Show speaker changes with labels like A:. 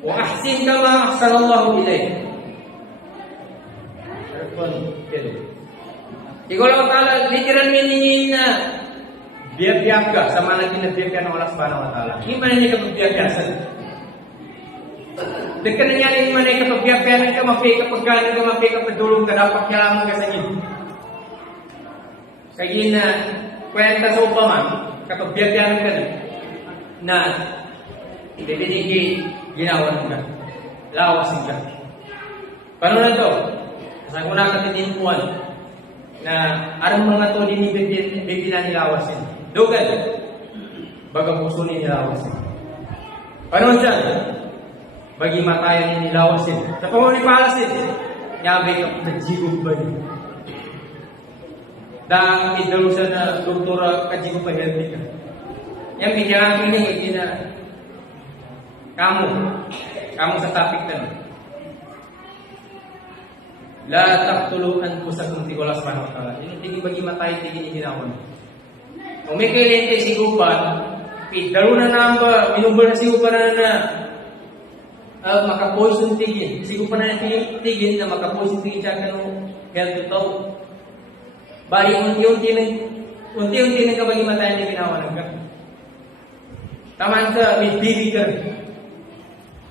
A: Wa ahsin kama ahsanallahu ilaik. Ikaw Allah Ta'ala literal meaning na biya-biya ka sa mana kinabiyakan ng Allah Subhanahu wa Ta'ala. Gimana niya kapabiyakan? Dekat niya ni mana kapabiyakan ka, mapi kapagana ka, mapi kapadulong ka, dapat kailangan ka sa inyo. Kaya na, kwenta sa upama, kapabiyakan ka na, na ibibigay ginawa mo na. Lawasin ka. Paano na to? Sa kuna ka na arang mga to din bibigyan nilawasin. Dugan. Baga puso ni nilawasin. Paano dyan? Bagi matayan ni nilawasin. Sa pamuli palasin. Yabe ka kajigog ba niya? Dang idalo sa na doktora kajigog pa ka. Yang bigyan ini hindi na kamu kamu topic na La taqtulu anfusakum ti Allah Subhanahu wa taala. Ini tigi bagi matay tigi ni ginawan. Kung may kailente si Gupan, pidaro na namba, minumbar na si Gupan na na uh, maka-poison tigin. Si Gupan na tigin na maka-poison tigin siya kano health to tao. Bari unti-unti na unti-unti na kabagi matay ni ginawan ka. Taman sa may bibig ka.